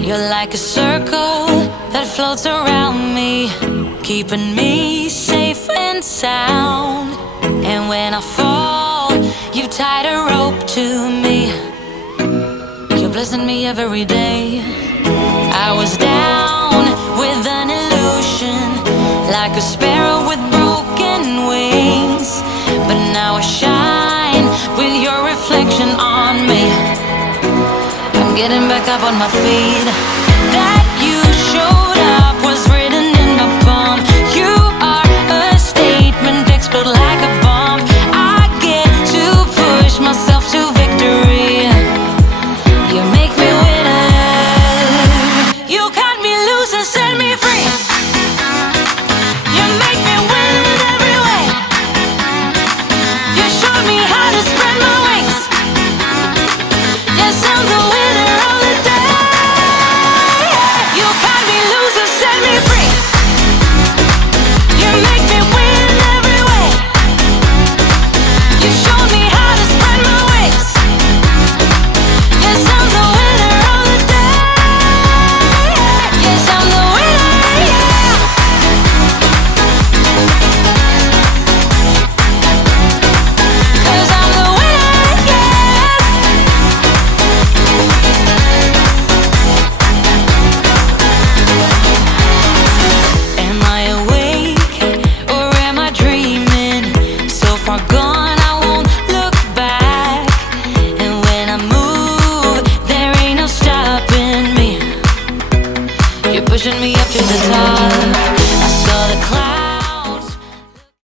You're like a circle that floats around me, keeping me safe and sound. And when I fall, you tied a rope to me. You're blessing me every day. I was down with an illusion, like a sparrow with broken wings. But now I shine with your reflection on me. I'm getting back up on my feet. That you showed up was written in my palm. You are a statement, explode like a bomb. I get to push myself to victory. You make me winner. You cut me loose and set me free. You make me win in every way. You showed me how to spread my wings. Yes, I'm the winner of the day. You cut me loose and set me free. You make me win in every way. You showed me how to spread my wings. Yes, I'm the winner of the day. Yes, I'm the winner, yeah. 'Cause I'm the winner, yes. Am I awake or am I dreaming? So far gone.